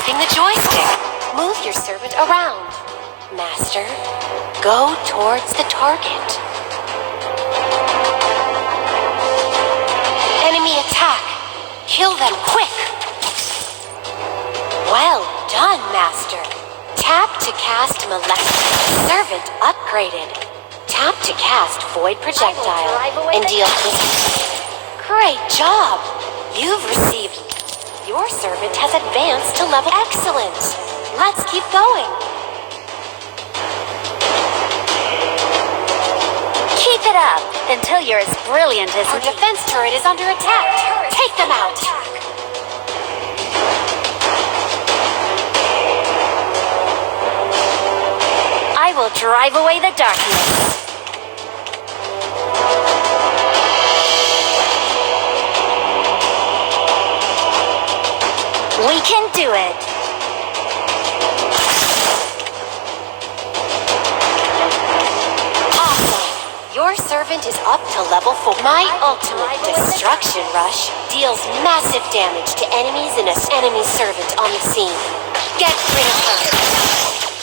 swiping the joystick. Move your servant around. Master, go towards the target. Enemy attack. Kill them quick. Well done, Master. Tap to cast Molecular. Servant upgraded. Tap to cast Void Projectile and deal... Great job! You've received... Your servant has advanced to level... Excellent! Let's keep going. Keep it up until you're as brilliant as Our defense turret is under attack. Take them out. I will drive away the darkness. We can do it. Awesome. Your servant is up to level 4. My ultimate destruction rush deals massive damage to enemies and an enemy servant on the scene. Get rid of her.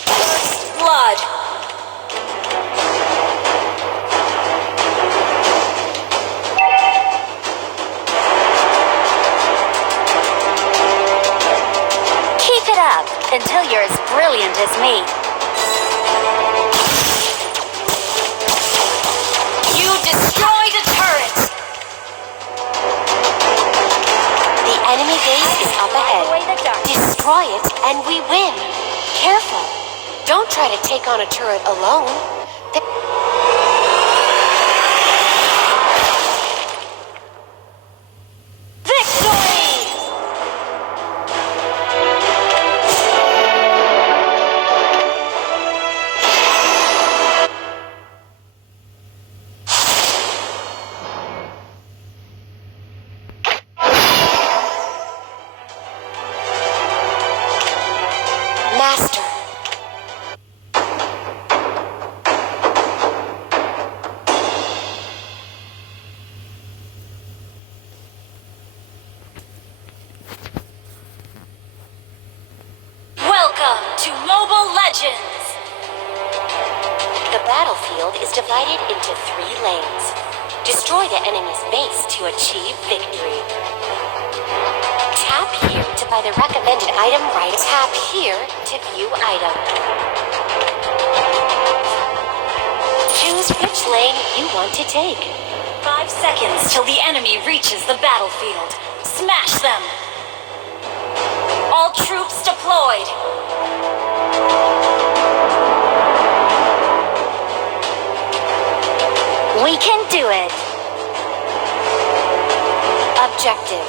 First blood. Keep it up until you're as brilliant as me. You destroyed a turret! The enemy base is up ahead. Destroy it and we win. Careful. Don't try to take on a turret alone. Master. Welcome to Mobile Legends. The battlefield is divided into 3 lanes. Destroy the enemy's base to achieve victory. Tap here to buy the recommended item right. Tap here to view item. Choose which lane you want to take. 5 seconds till the enemy reaches the battlefield. Smash them! All troops deployed! We can do it! Objective.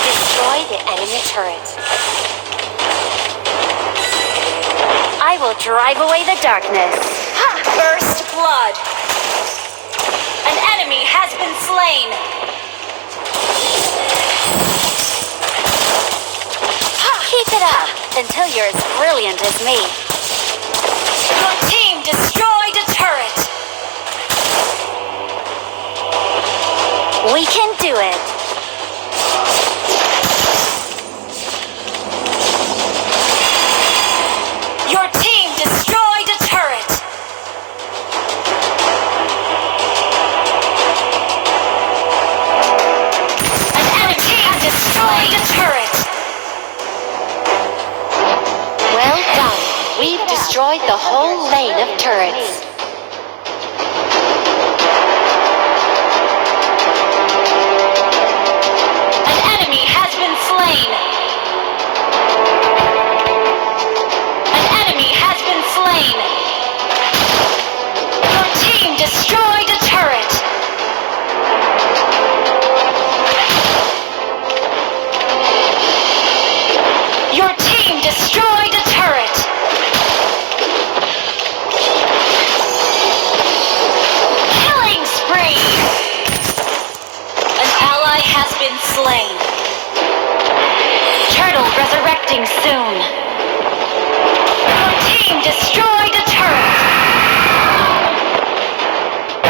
Destroy the enemy turret. I will drive away the darkness. Ha! First blood! An enemy has been slain! Ha! Keep it up until you're as brilliant as me. Your team destroyed a turret! We can do it! Your team destroyed a turret! An enemy team destroyed a turret! Well done. We've destroyed the whole lane of turrets. An enemy has been slain! An enemy has been slain! Your team destroyed a turret! Your team destroyed a turret! Killing spree! An ally has been slain. Turtle resurrecting soon. Your team destroyed a turret!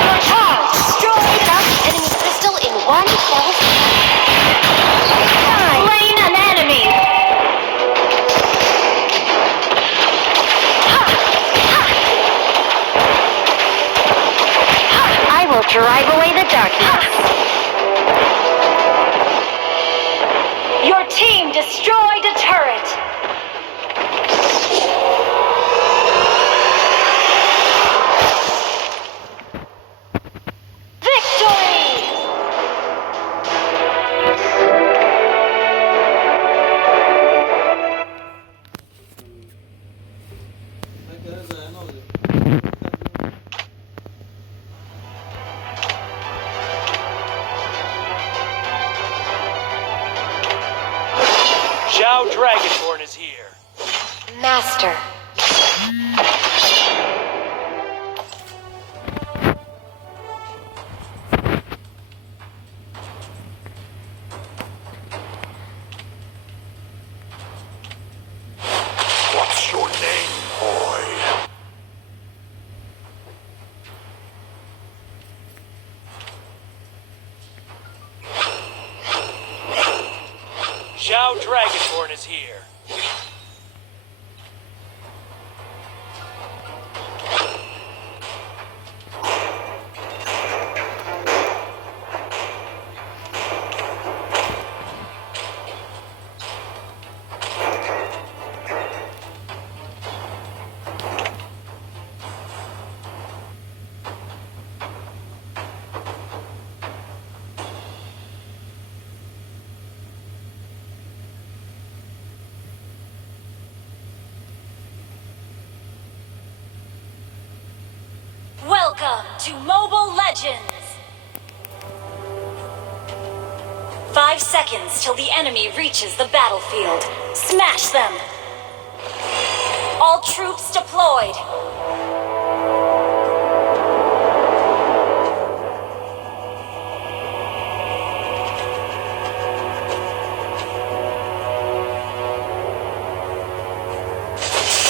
Your team destroyed Enemy crystal in one fell swoop. slain an enemy! darkness. Your team destroyed a turret. Victory! Zhao Dragonborn is here. Master. What's your name, boy? Zhao Dragonborn is here. Welcome to Mobile Legends! 5 seconds till the enemy reaches the battlefield. Smash them! All troops deployed.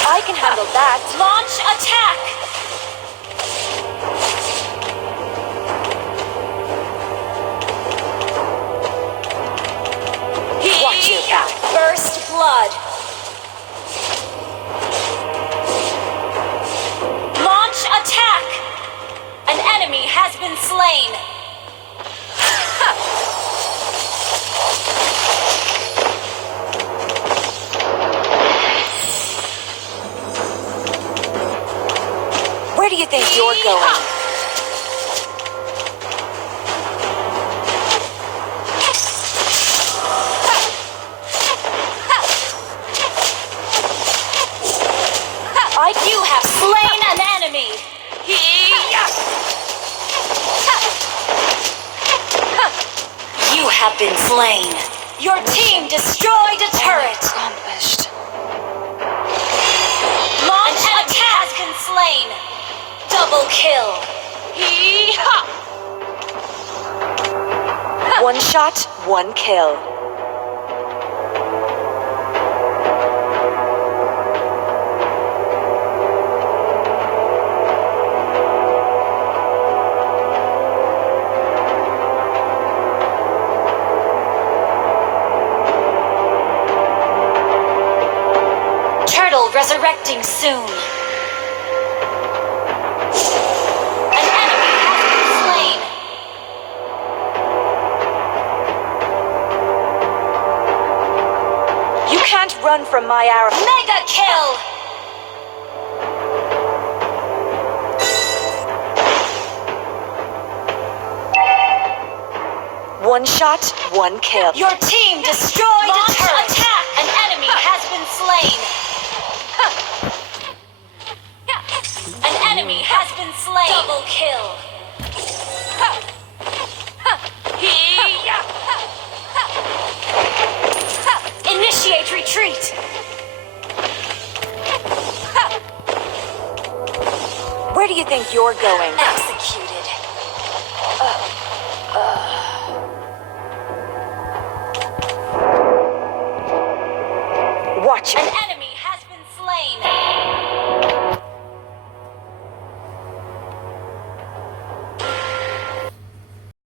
I can handle that. Launch attack! Watch your back. First blood. Launch attack! An enemy has been slain. Where do you think you're going? You have slain an enemy. You have been slain. Your team destroyed a turret. Accomplished. Launch attack has been slain. Double kill. One shot, one kill. Turtle resurrecting soon. An enemy has been slain. You can't run from my arrow. Mega kill. One shot, one kill. Your team destroyed a turret. Attack. An enemy has been slain. An enemy has been slain. Double kill. Initiate retreat. Where do you think you're going? Executed. Watch it. An